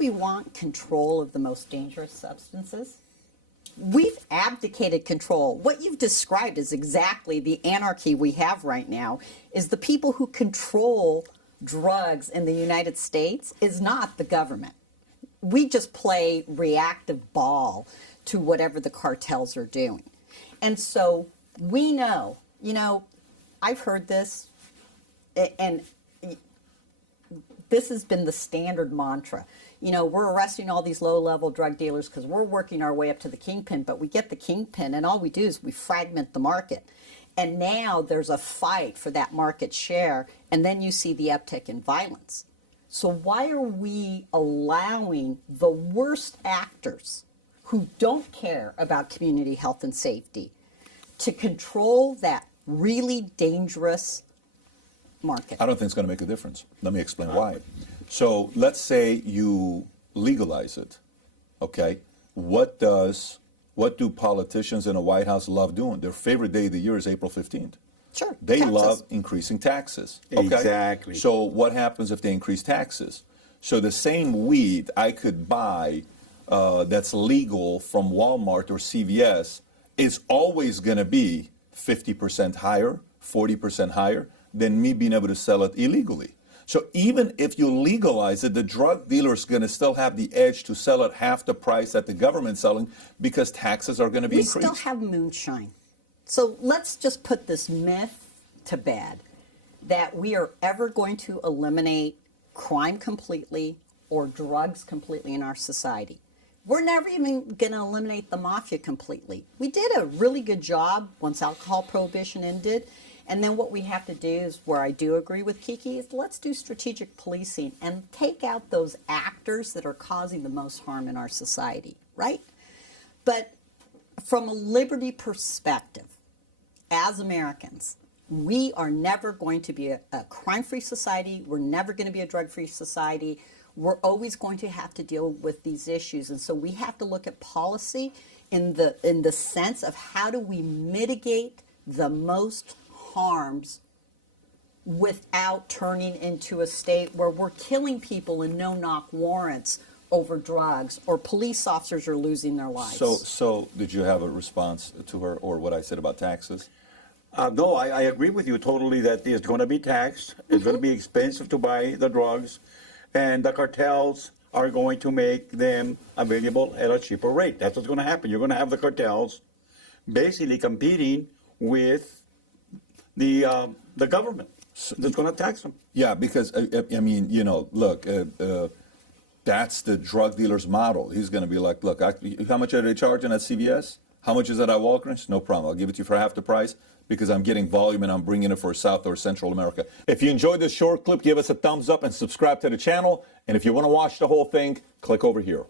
we want control of the most dangerous substances? We've abdicated control. What you've described is exactly the anarchy we have right now, is the people who control drugs in the United States is not the government. We just play reactive ball to whatever the cartels are doing. And so we know, I've heard this, and this has been the standard mantra. We're arresting all these low-level drug dealers because we're working our way up to the kingpin, but we get the kingpin, and all we do is we fragment the market. And now there's a fight for that market share, and then you see the uptick in violence. So why are we allowing the worst actors who don't care about community health and safety to control that really dangerous market? I don't think it's going to make a difference. Let me explain why. So let's say you legalize it, okay? What do politicians in the White House love doing? Their favorite day of the year is April 15th. Sure. They taxes. love increasing taxes. Okay? Exactly. So what happens if they increase taxes? So the same weed I could buy that's legal from Walmart or CVS is always going to be 50% higher, 40% higher than me being able to sell it illegally. So even if you legalize it, the drug dealer is going to still have the edge to sell it half the price that the government's selling because taxes are going to be increased. We still have moonshine. So let's just put this myth to bed that we are ever going to eliminate crime completely or drugs completely in our society. We're never even going to eliminate the mafia completely. We did a really good job once alcohol prohibition ended. And then what we have to do is, where I do agree with Kiki, is let's do strategic policing and take out those actors that are causing the most harm in our society, right? But from a liberty perspective, as Americans, we are never going to be a crime-free society. We're never going to be a drug-free society. We're always going to have to deal with these issues. And so we have to look at policy in the sense of how do we mitigate the most harms without turning into a state where we're killing people in no-knock warrants over drugs, or police officers are losing their lives. So did you have a response to her or what I said about taxes? No, I agree with you totally that it's going to be taxed. It's going to be expensive to buy the drugs, and the cartels are going to make them available at a cheaper rate. That's what's going to happen. You're going to have the cartels basically competing with the government that's going to tax them. Yeah, because, I mean, look, that's the drug dealer's model. He's going to be like, look, how much are they charging at CVS? How much is it at Walgreens? No problem. I'll give it to you for half the price because I'm getting volume and I'm bringing it for South or Central America. If you enjoyed this short clip, give us a thumbs up and subscribe to the channel. And if you want to watch the whole thing, click over here.